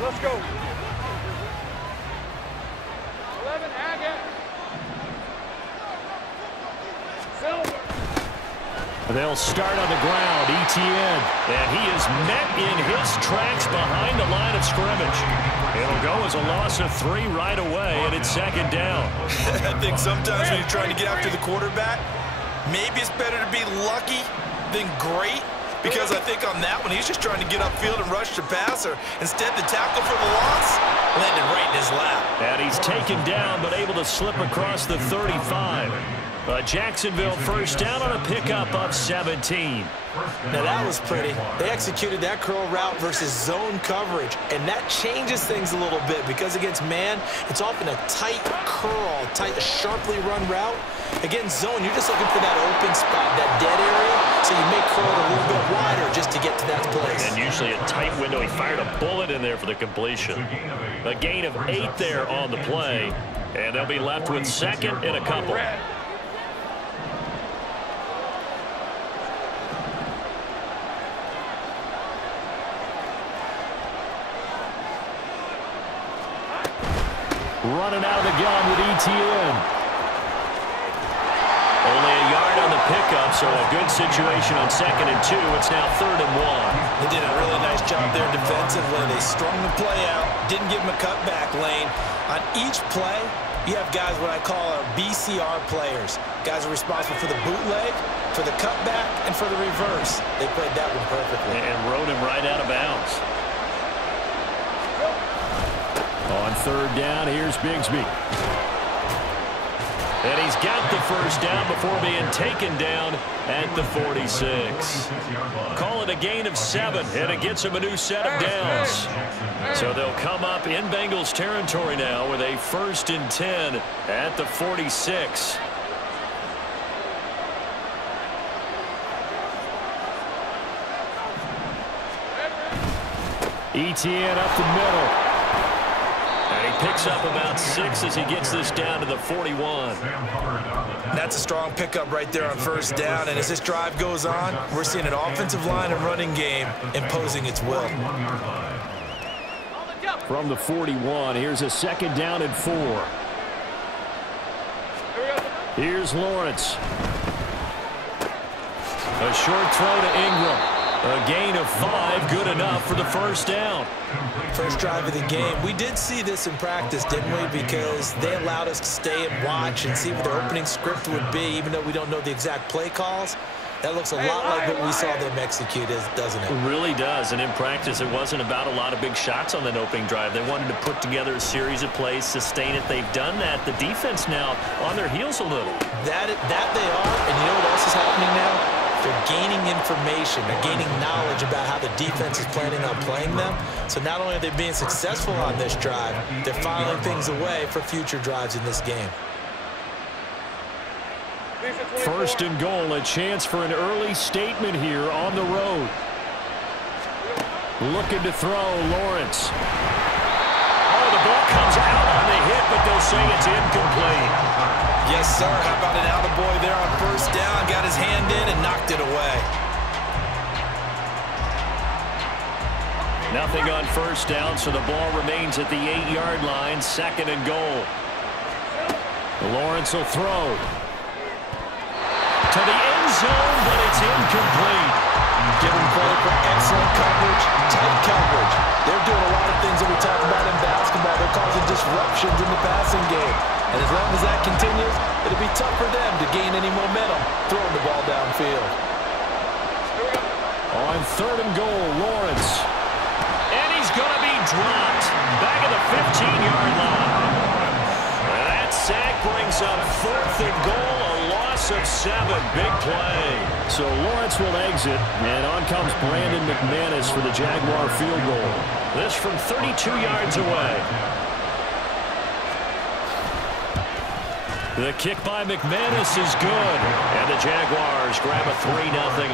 right, let's go. 11, Agate. Silver. They'll start on the ground. Etienne. And he is met in his tracks behind the line of scrimmage. It'll go as a loss of 3 right away, and it's second down. I think sometimes when you're trying to get after the quarterback, maybe it's better to be lucky than great, because I think on that one, he's just trying to get upfield and rush the passer. Instead, the tackle for the loss landed right in his lap. And he's taken down, but able to slip across the 35. Jacksonville first down on a pickup of 17. Now that was pretty. They executed that curl route versus zone coverage, and that changes things a little bit because against man, it's often a tight curl, tight, sharply run route. Against zone, you're just looking for that open spot, that dead area, so you make curl a little bit wider just to get to that place. And usually a tight window. He fired a bullet in there for the completion. A gain of 8 there on the play, and they'll be left with second and a couple. Running out of the gun with Etienne. Only a yard on the pickup, so a good situation on 2nd and 2. It's now 3rd and 1. They did a really nice job there defensively. They strung the play out, didn't give him a cutback lane. On each play, you have guys what I call our BCR players. Guys are responsible for the bootleg, for the cutback, and for the reverse. They played that one perfectly. And rode him right out of bounds. On 3rd down, here's Bigsby. And he's got the first down before being taken down at the 46. Call it a gain of 7, and it gets him a new set of downs. So they'll come up in Bengals territory now with a 1st and 10 at the 46. Etienne up the middle. And he picks up about 6 as he gets this down to the 41. That's a strong pickup right there on 1st down. And as this drive goes on, we're seeing an offensive line and running game imposing its will. From the 41, here's a 2nd down and 4. Here's Lawrence. A short throw to Ingram. A gain of 5, good enough for the first down. First drive of the game. We did see this in practice, didn't we? Because they allowed us to stay and watch and see what their opening script would be, even though we don't know the exact play calls. That looks a lot like what we saw them execute, doesn't it? It really does. And in practice, it wasn't about a lot of big shots on that opening drive. They wanted to put together a series of plays, sustain it. They've done that. The defense now on their heels a little. That they are. And you know what else is happening now? They're gaining information. They're gaining knowledge about how the defense is planning on playing them. So not only are they being successful on this drive, they're filing things away for future drives in this game. 1st and goal, a chance for an early statement here on the road. Looking to throw, Lawrence. Oh, the ball comes out on the hit, but they'll say it's incomplete. Yes, sir. How about an attaboy there on 1st down? Got his hand in and knocked it away. Nothing on 1st down, so the ball remains at the 8-yard line. 2nd and goal. Lawrence will throw. To the end zone, but it's incomplete. Give them credit for excellent coverage, tight coverage. They're doing a lot of things that we talk about in basketball. They're causing disruptions in the passing game. And as long as that continues, it'll be tough for them to gain any momentum throwing the ball downfield. On 3rd and goal, Lawrence. And he's going to be dropped back at the 15-yard line. And that sack brings up 4th and goal, a loss of 7. Big play. So Lawrence will exit, and on comes Brandon McManus for the Jaguar field goal. This from 32 yards away. The kick by McManus is good, and the Jaguars grab a 3-0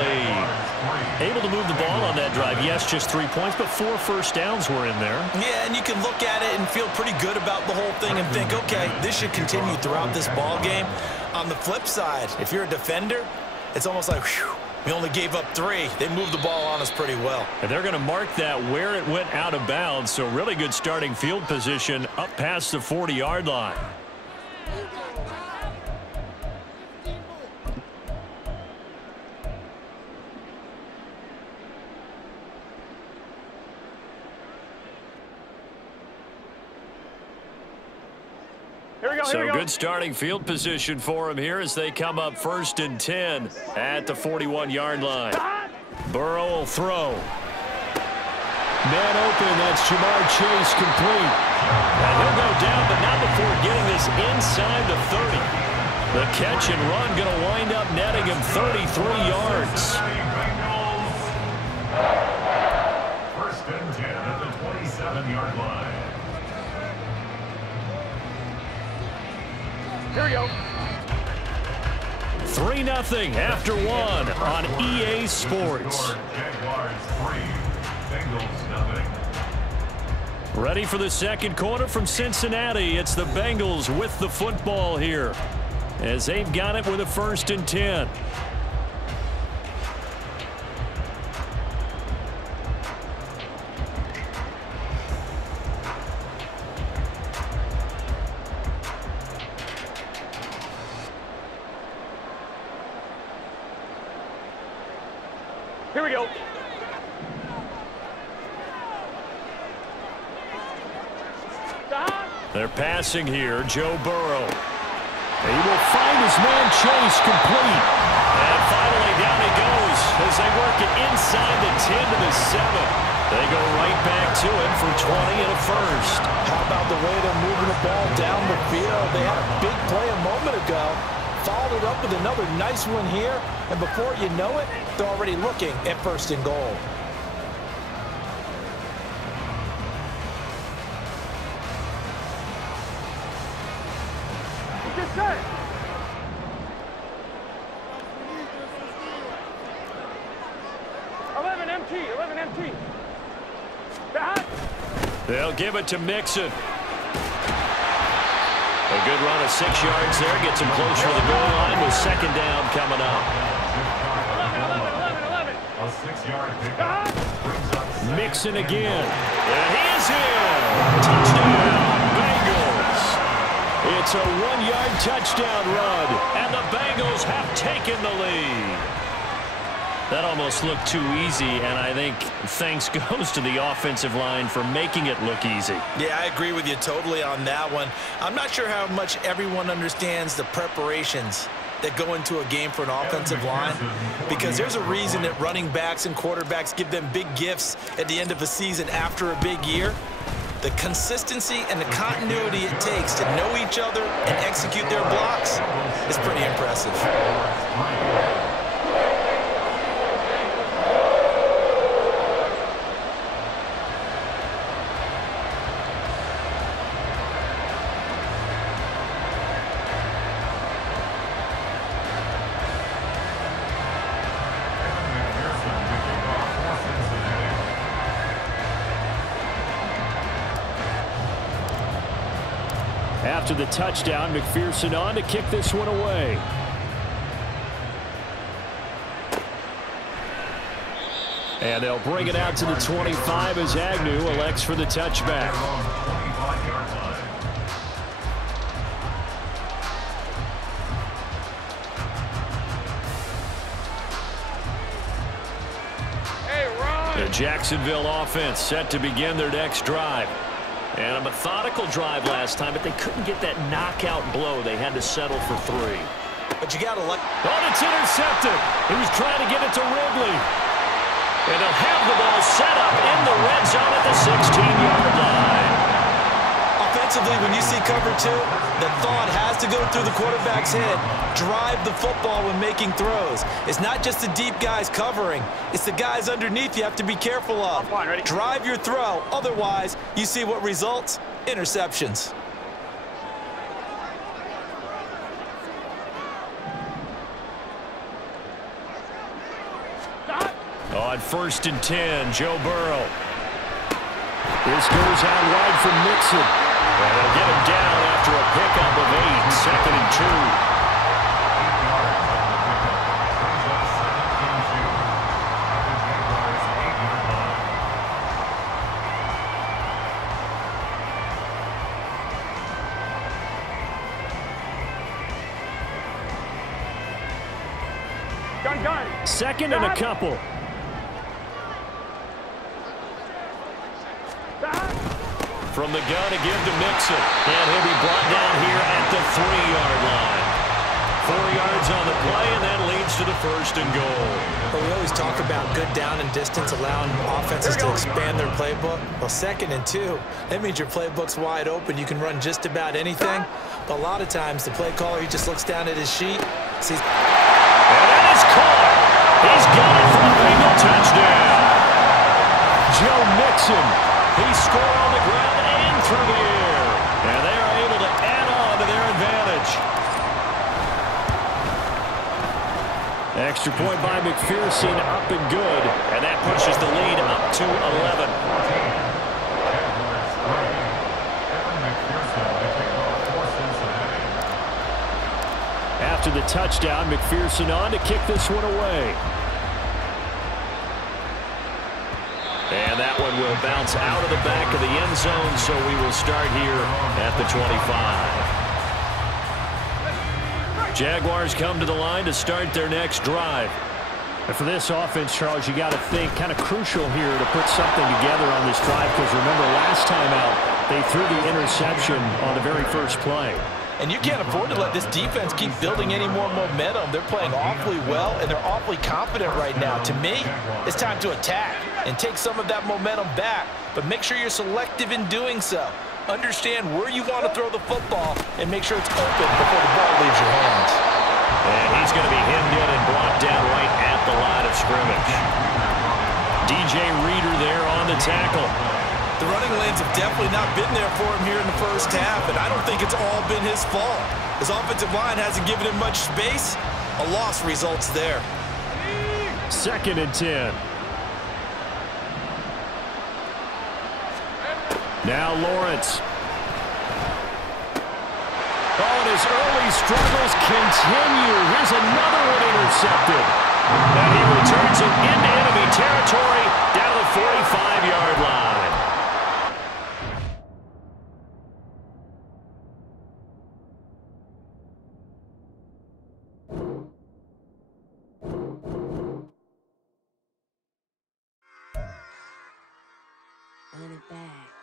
lead. Able to move the ball on that drive. Yes, just 3 points, but 4 first downs were in there. Yeah, and you can look at it and feel pretty good about the whole thing and think, okay, this should continue throughout this ball game. On the flip side, if you're a defender, it's almost like, whew, We only gave up 3. They moved the ball on us pretty well. And they're going to mark that where it went out of bounds, so really good starting field position up past the 40-yard line. So good starting field position for him here as they come up 1st and 10 at the 41-yard line. Burrow will throw. Man open, that's Jamar Chase complete. And he'll go down, but not before getting this inside the 30. The catch and run going to wind up netting him 33 yards. 1st and 10 at the 27-yard line. Here we go. 3-0 after 1 on EA Sports. Ready for the second quarter from Cincinnati. It's the Bengals with the football here as they've got it with a 1st and 10. Here we go. They're passing here. Joe Burrow. He will find his man Chase complete. And finally down he goes as they work it inside the 10 to the 7. They go right back to him for 20 and a 1st. How about the way they're moving the ball down the field? They had a big play a moment ago. Followed it up with another nice one here. And before you know it, they're already looking at 1st and goal. Get set. Eleven MT. They'll give it to Mixon. A good run of 6 yards there. Gets him close to the goal line with 2nd down coming up. 11. A 6-yard pickup. Mixon again. And he is in. Touchdown, Bengals. It's a 1-yard touchdown run, and the Bengals have taken the lead. That almost looked too easy, and I think thanks goes to the offensive line for making it look easy. Yeah, I agree with you totally on that one. I'm not sure how much everyone understands the preparations that go into a game for an offensive line, because there's a reason that running backs and quarterbacks give them big gifts at the end of a season after a big year. The consistency and the continuity it takes to know each other and execute their blocks is pretty impressive. After the touchdown, McPherson on to kick this one away. And they'll bring it out to the 25 as Agnew elects for the touchback. The Jacksonville offense set to begin their next drive. And a methodical drive last time, but they couldn't get that knockout blow. They had to settle for 3. But you got to like... Oh, it's intercepted. He was trying to get it to Ridley. And they'll have the ball set up in the red zone at the 16-yard line. Offensively, when you see cover 2, the thought has to go through the quarterback's head. Drive the football when making throws. It's not just the deep guys covering. It's the guys underneath you have to be careful of. Drive your throw. Otherwise, you see what results? Interceptions. On 1st and 10, Joe Burrow. This goes out wide for Mixon. And they'll get him down after a pickup of 8, 2nd and 2. got it. Second and a couple. From the gun again to Mixon. And he'll be brought down here at the 3-yard line. 4 yards on the play, and that leads to the first and goal. But we always talk about good down and distance, allowing offenses to expand their playbook. Well, 2nd and 2, that means your playbook's wide open. You can run just about anything. But a lot of times, the play caller, he just looks down at his sheet, sees... And that is caught. He's got it for a Bengal touchdown. Joe Mixon, he scored on the ground and through the air. And they are able to add on to their advantage. Extra point by McPherson, up and good. And that pushes the lead up to 11. After the touchdown, McPherson on to kick this one away. And that one will bounce out of the back of the end zone, so we will start here at the 25. Jaguars come to the line to start their next drive. And for this offense, Charles, you got to think kind of crucial here to put something together on this drive, because remember last time out, they threw the interception on the very first play. And you can't afford to let this defense keep building any more momentum. They're playing awfully well, and they're awfully confident right now. To me, it's time to attack and take some of that momentum back, but make sure you're selective in doing so. Understand where you want to throw the football and make sure it's open before the ball leaves your hands. And he's going to be hemmed in and brought down right at the line of scrimmage. DJ Reader there on the tackle. The running lanes have definitely not been there for him here in the first half, and I don't think it's all been his fault. His offensive line hasn't given him much space. A loss results there. 2nd and 10. Now Lawrence. Oh, and his early struggles continue. Here's another one intercepted. And he returns it into enemy territory down the 45-yard line. Run it back.